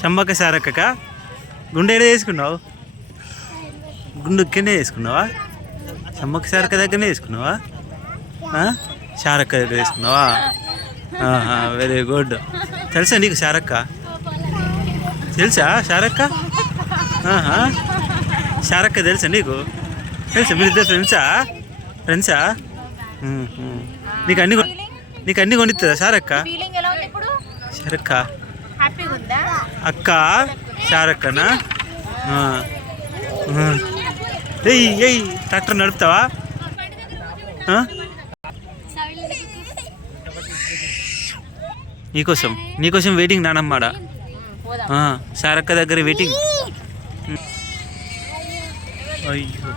షమ్మక్క సారక్కక గుండె ఏడ వేసుకున్నావు? గుండు ఇక్కడనే వేసుకున్నావా? షమ్మక్క సారక్క దగ్గరనే వేసుకున్నావా? శారక్క దగ్గర వేసుకున్నావా? Very good. తెలుసా నీకు శారక్క? తెలుసా శారక్క? శారక్క తెలుసా నీకు? తెలుసా? మీరు ఇద్దరు ఫ్రెండ్సా? నీకు అన్ని కొనిస్తుందా శారక్క? శారక్క అక్క శారక్కనా? ఎయ్ ట్రాక్టర్ నడుపుతావా? నీకోసం వెయిటింగ్ నానమ్మాడ. శారక్క దగ్గర వెయిటింగ్. అయ్యో